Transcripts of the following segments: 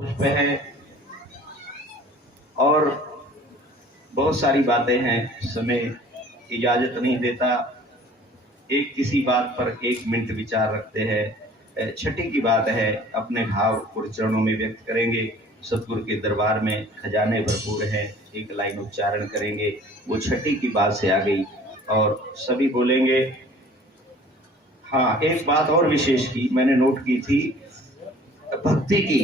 पुष्प है और बहुत सारी बातें हैं, समय इजाज़त नहीं देता। एक किसी बात पर 1 मिनट विचार रखते हैं। छठी की बात है, अपने भाव और चरणों में व्यक्त करेंगे। सतगुरु के दरबार में खजाने भरपूर हैं। एक लाइन उच्चारण करेंगे, वो छठी की बात से आ गई और सभी बोलेंगे। हाँ, एक बात और विशेष की मैंने नोट की थी भक्ति की,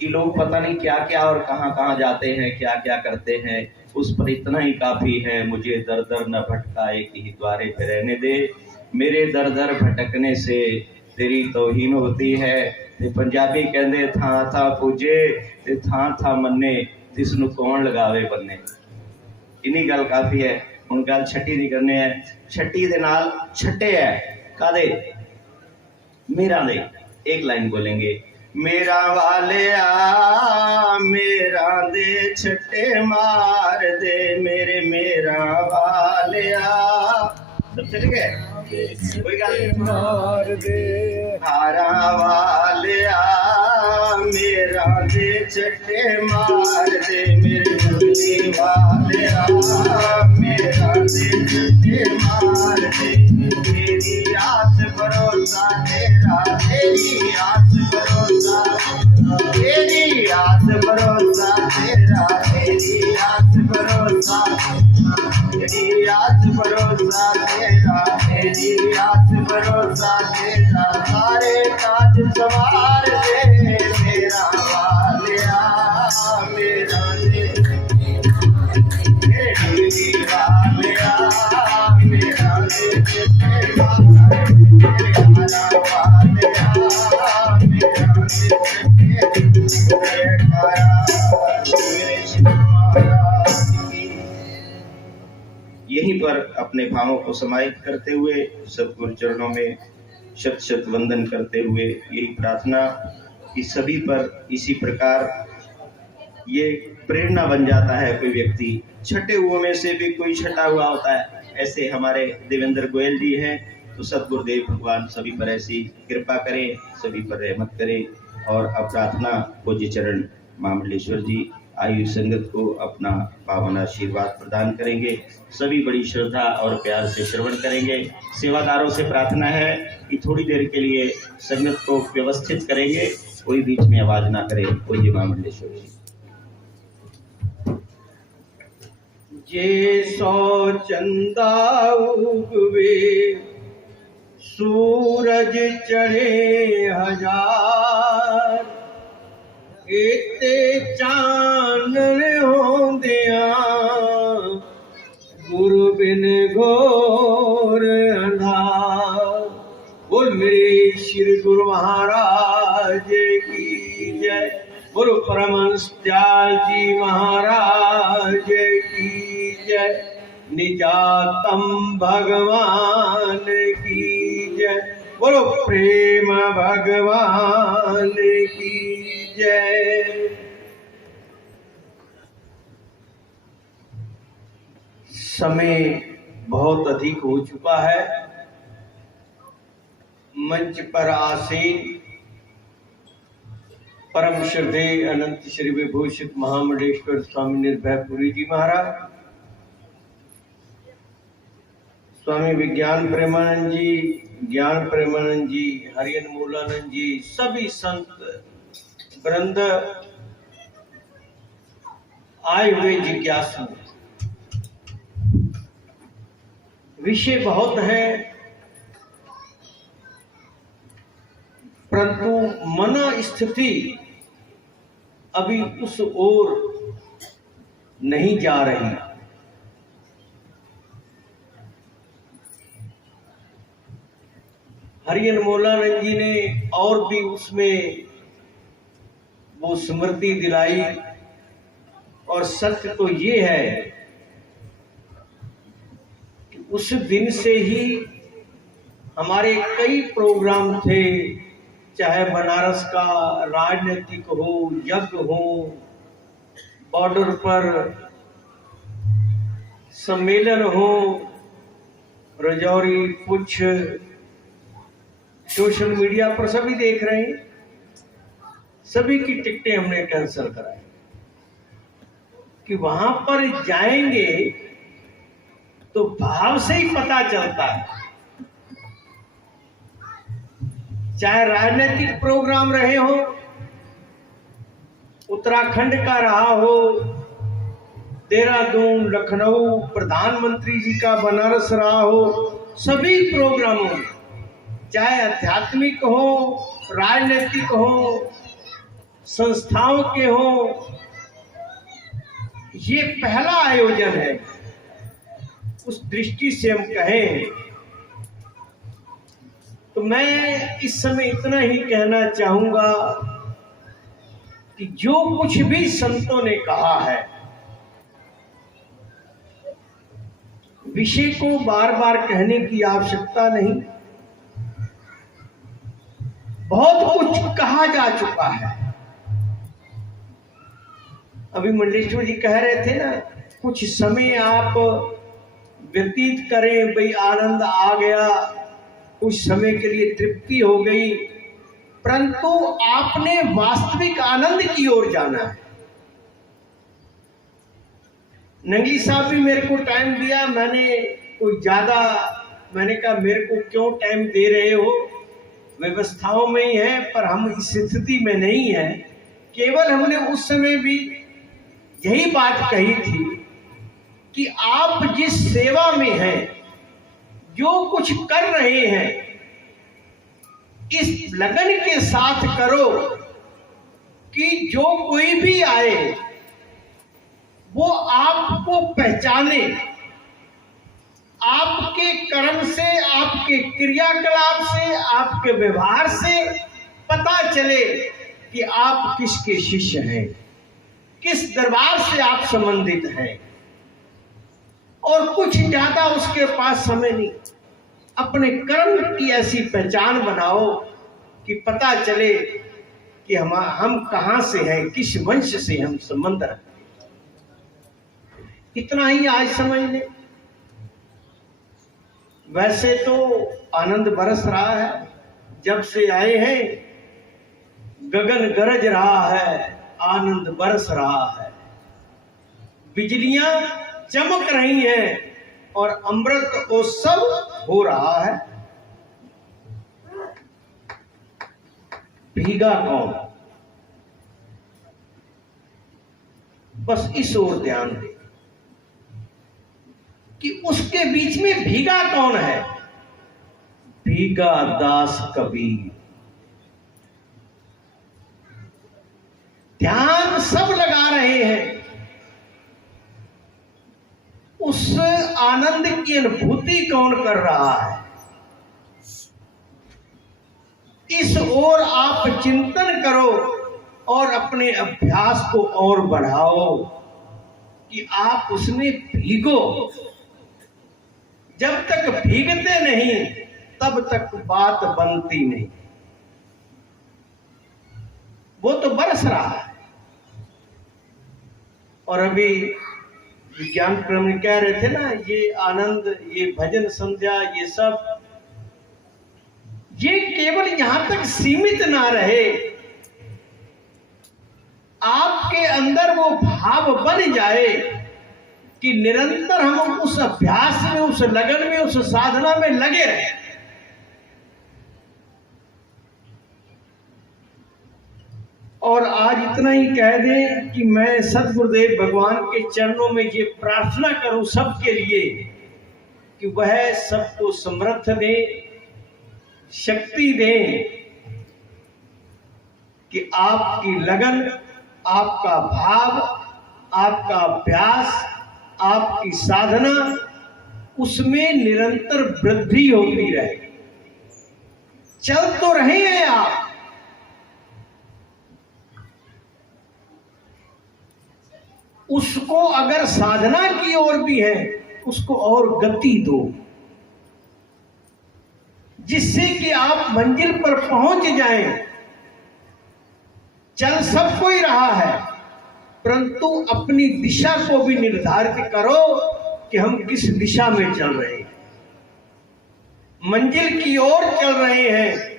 कि लोग पता नहीं क्या क्या और कहाँ कहाँ जाते हैं, क्या क्या करते हैं। उस पर इतना ही काफी है, मुझे दर दर न भटका एक ही द्वारे पे रहने दे। मेरे दर दर भटकने से तेरी तौहीन होती है। ते पंजाबी कहते था था पूजे ते था मन्ने तिसनु कौन लगावे बन्ने। इन्हीं गल काफी है। हुण गल छठी दी करने है। छठी दे नाल छठे है कादे मेरा दे। एक लाइन बोलेंगे, मेरा वालिया मेरा दे छठे मार दे मेरे मेरा वालिया। सब चल गए, कोई गल मार दे हारा वालिया मेरा दे छठे मार दे मेरे मुरली वालिया मेरा दे छठे मार दे। मेरी आस भरोसा तेरा, तेरी आस भरोसा, तेरी आस भरोसा तेरा, तेरी आस भरोसा, तेरी आस भरोसा तेरा, तेरी आस भरोसा तेरा। सारे काज सवार दे मेरा वालिया मेरा दे मेरी वालिया मेरा दे यहीं पर अपने भावों को समाहित करते हुए सतगुरु चरणों में शत शत वंदन करते हुए यही प्रार्थना कि सभी पर इसी प्रकार ये प्रेरणा बन जाता है। कोई व्यक्ति छठे हुए में से भी कोई छठा हुआ होता है। ऐसे हमारे देवेंद्र गोयल जी हैं, तो सतगुरुदेव भगवान सभी पर ऐसी कृपा करें, सभी पर रहमत करें। और अब प्रार्थना पूज्य चरण महामंडलेश्वर जी आयु संगत को अपना पावन आशीर्वाद प्रदान करेंगे। सभी बड़ी श्रद्धा और प्यार से श्रवण करेंगे। सेवादारों से प्रार्थना है कि थोड़ी देर के लिए संगत को व्यवस्थित करेंगे, कोई बीच में आवाज ना करे। पूज्य महामंडलेश्वर जी। जे सौ चंदा उगवे सूरज चढ़े हजार, इते चानन होंदिया गुरु बिन घोर अंधार। बोल मेरे श्री गुरु महाराज की जय। गुरु परमहंस दयाल जी महाराज की जय। निजातम भगवान की जय। बोलो प्रेम भगवान की जय। समय बहुत अधिक हो चुका है। मंच पर आसीन परम श्रद्धेय अनंत श्री विभूषित महामंडलेश्वर स्वामी निर्भयपुरी जी महाराज, स्वामी विज्ञान प्रेमानंद जी, ज्ञान प्रेमानंद जी, हरियन मूलानंद जी, सभी संत वृंद, आए हुए जिज्ञासु। विषय बहुत है, परंतु मन स्थिति अभी उस ओर नहीं जा रही। हरियन मौलानंद जी ने और भी उसमें वो स्मृति दिलाई। और सत्य तो ये है कि उस दिन से ही हमारे कई प्रोग्राम थे, चाहे बनारस का राजनीतिक हो, यज्ञ हो, बॉर्डर पर सम्मेलन हो, रजौरी कुछ सोशल मीडिया पर सभी देख रहे हैं। सभी की टिकटें हमने कैंसिल कराई कि वहां पर जाएंगे तो भाव से ही पता चलता है, चाहे राजनीतिक प्रोग्राम रहे हो, उत्तराखंड का रहा हो, देहरादून, लखनऊ, प्रधानमंत्री जी का बनारस रहा हो, सभी प्रोग्रामों में चाहे आध्यात्मिक हो, राजनीतिक हो, संस्थाओं के हो, ये पहला आयोजन है। उस दृष्टि से हम कहें तो मैं इस समय इतना ही कहना चाहूंगा कि जो कुछ भी संतों ने कहा है, विषय को बार बार कहने की आवश्यकता नहीं। बहुत कुछ कहा जा चुका है। अभी मंडलेश्वर जी कह रहे थे ना, कुछ समय आप व्यतीत करें, भाई आनंद आ गया, कुछ समय के लिए तृप्ति हो गई, परंतु आपने वास्तविक आनंद की ओर जाना है। नंगली साहब भी मेरे को टाइम दिया, मैंने कहा मेरे को क्यों टाइम दे रहे हो, व्यवस्थाओं में ही है, पर हम इस स्थिति में नहीं है। केवल हमने उस समय भी यही बात कही थी कि आप जिस सेवा में हैं, जो कुछ कर रहे हैं, इस लगन के साथ करो कि जो कोई भी आए वो आपको पहचाने, आपके कर्म से, आपके क्रियाकलाप से, आपके व्यवहार से पता चले कि आप किसके शिष्य हैं, किस दरबार से आप संबंधित हैं। और कुछ ज्यादा उसके पास समय नहीं, अपने कर्म की ऐसी पहचान बनाओ कि पता चले कि हम कहां से हैं, किस वंश से हम संबंध रखते। इतना ही आज समझ लें। वैसे तो आनंद बरस रहा है, जब से आए हैं गगन गरज रहा है, आनंद बरस रहा है, बिजलियां चमक रही हैं और अमृत उत्सव हो रहा है। भीगा कौन, बस इस ओर ध्यान दे कि उसके बीच में भीगा कौन है। भीगा दास कबीर। ध्यान सब लगा रहे हैं, उस आनंद की अनुभूति कौन कर रहा है, इस ओर आप चिंतन करो और अपने अभ्यास को और बढ़ाओ कि आप उसमें भीगो। जब तक भीगते नहीं तब तक बात बनती नहीं। वो तो बरस रहा है। और अभी विज्ञान प्रेमी कह रहे थे ना, ये आनंद, ये भजन संध्या, ये सब, ये केवल यहां तक सीमित ना रहे, आपके अंदर वो भाव बन जाए कि निरंतर हम उस अभ्यास में, उस लगन में, उस साधना में लगे रहे। और आज इतना ही कह दें कि मैं सद्गुरुदेव भगवान के चरणों में ये प्रार्थना करूं सबके लिए कि वह सबको समर्थ दे, शक्ति दे कि आपकी लगन, आपका भाव, आपका अभ्यास, आपकी साधना, उसमें निरंतर वृद्धि होती रहे। चल तो रहे हैं आप, उसको अगर साधना की ओर भी है, उसको और गति दो, जिससे कि आप मंजिल पर पहुंच जाएं। चल सबको ही रहा है, परंतु अपनी दिशा को भी निर्धारित करो कि हम किस दिशा में चल रहे हैं, मंजिल की ओर चल रहे हैं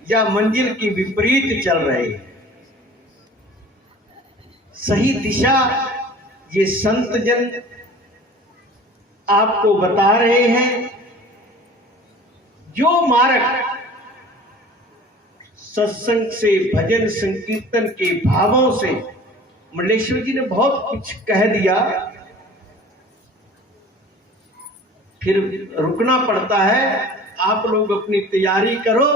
या मंजिल की विपरीत चल रहे हैं। सही दिशा ये संत जन आपको बता रहे हैं। जो मार्ग सत्संग से, भजन संकीर्तन के भावों से, मंडलेश्वर जी ने बहुत कुछ कह दिया, फिर रुकना पड़ता है। आप लोग अपनी तैयारी करो,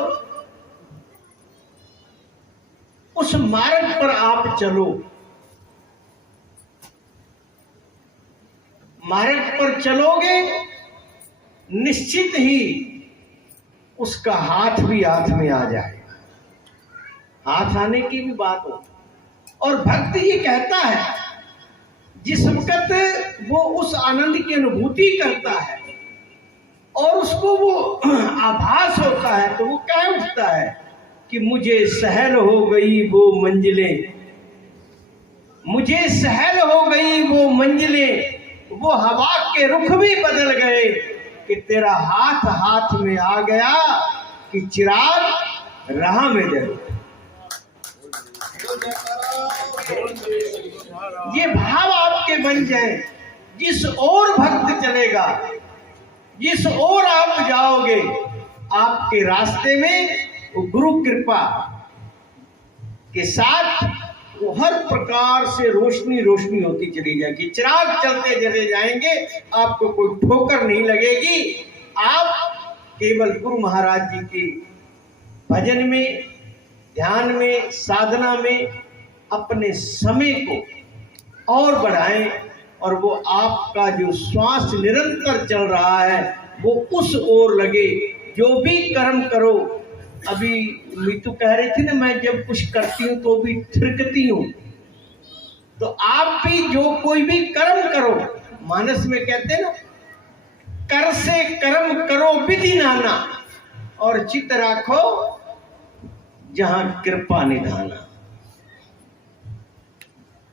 उस मार्ग पर आप चलो। मार्ग पर चलोगे निश्चित ही उसका हाथ भी हाथ में आ जाएगा। हाथ आने की भी बात हो। और भक्त ये कहता है, जिस वक्त वो उस आनंद की अनुभूति करता है और उसको वो आभास होता है, तो वो कह उठता है कि मुझे सहल हो गई वो मंजिलें, मुझे सहल हो गई वो मंजिलें, वो हवा के रुख भी बदल गए कि तेरा हाथ हाथ में आ गया कि चिराग राह में जले। ये भाव आपके बन जाए। जिस ओर भक्त चलेगा, जिस ओर आप जाओगे, आपके रास्ते में वो गुरु कृपा के साथ वो हर प्रकार से रोशनी रोशनी होती चली जाएगी। चिराग चलते चले जाएंगे, आपको कोई ठोकर नहीं लगेगी। आप केवल गुरु महाराज जी के भजन में, ध्यान में, साधना में अपने समय को और बढ़ाएं, और वो आपका जो श्वास निरंतर चल रहा है वो उस ओर लगे। जो भी कर्म करो, अभी मीतू कह रही थी ना, मैं जब कुछ करती हूँ तो भी थिरकती हूँ, तो आप भी जो कोई भी कर्म करो, मानस में कहते हैं ना, कर से कर्म करो विधि नाना, और चित राखो जहां कृपा निधाना।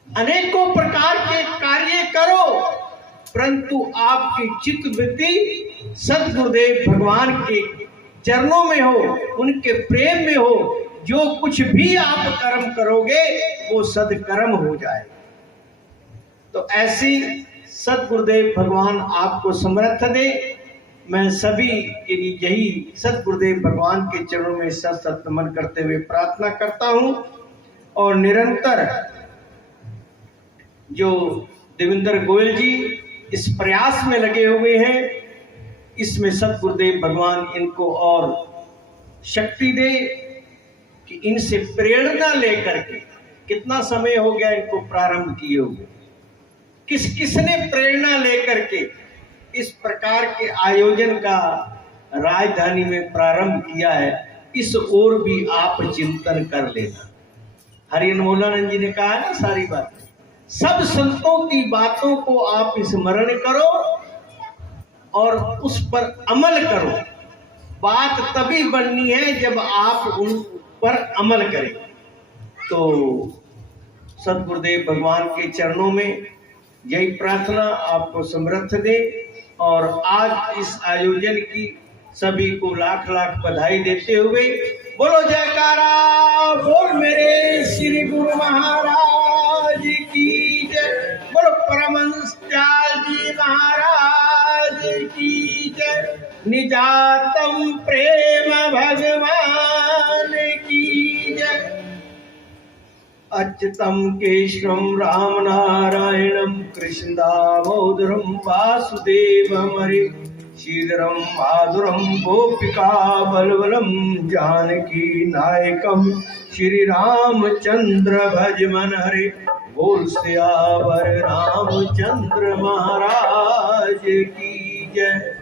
अनेकों प्रकार के कार्य करो, परंतु आपकी चित्त वृत्ति सद्गुरुदेव भगवान के चरणों में हो, उनके प्रेम में हो। जो कुछ भी आप कर्म करोगे वो सदकर्म हो जाए। तो ऐसी सद्गुरुदेव भगवान आपको समर्थ दे। मैं सभी के लिए यही सद्गुरुदेव भगवान के चरणों में सत नमन करते हुए प्रार्थना करता हूं। और निरंतर जो देवेंद्र गोयल जी इस प्रयास में लगे हुए हैं, इसमें सद्गुरुदेव भगवान इनको और शक्ति दे कि इनसे प्रेरणा लेकर के, कितना समय हो गया इनको प्रारंभ किए हुए, किसने प्रेरणा लेकर के इस प्रकार के आयोजन का राजधानी में प्रारंभ किया है, इस ओर भी आप चिंतन कर लेना। हरियन मौलानंद जी ने कहा है ना, सारी बातें, सब संतों की बातों को आप स्मरण करो और उस पर अमल करो। बात तभी बननी है जब आप उन पर अमल करें। तो सद्गुरुदेव भगवान के चरणों में यही प्रार्थना आपको समर्थ दे। और आज इस आयोजन की सभी को लाख लाख बधाई देते हुए, बोलो जयकारा बोल मेरे श्री गुरु महाराज की जय, बोलो परमहंस त्याल जी महाराज की जय, निजातम प्रेम भगवान की जय। अच्युतम केशवम राम नारायणम कृष्ण दामोदरम वासुदेवम हरे, श्रीधरम माधुरम गोपिका बलबलम जानकी नायकम, श्री रामचंद्र भज मन हरे। बोल सियावर रामचंद्र महाराज की जय।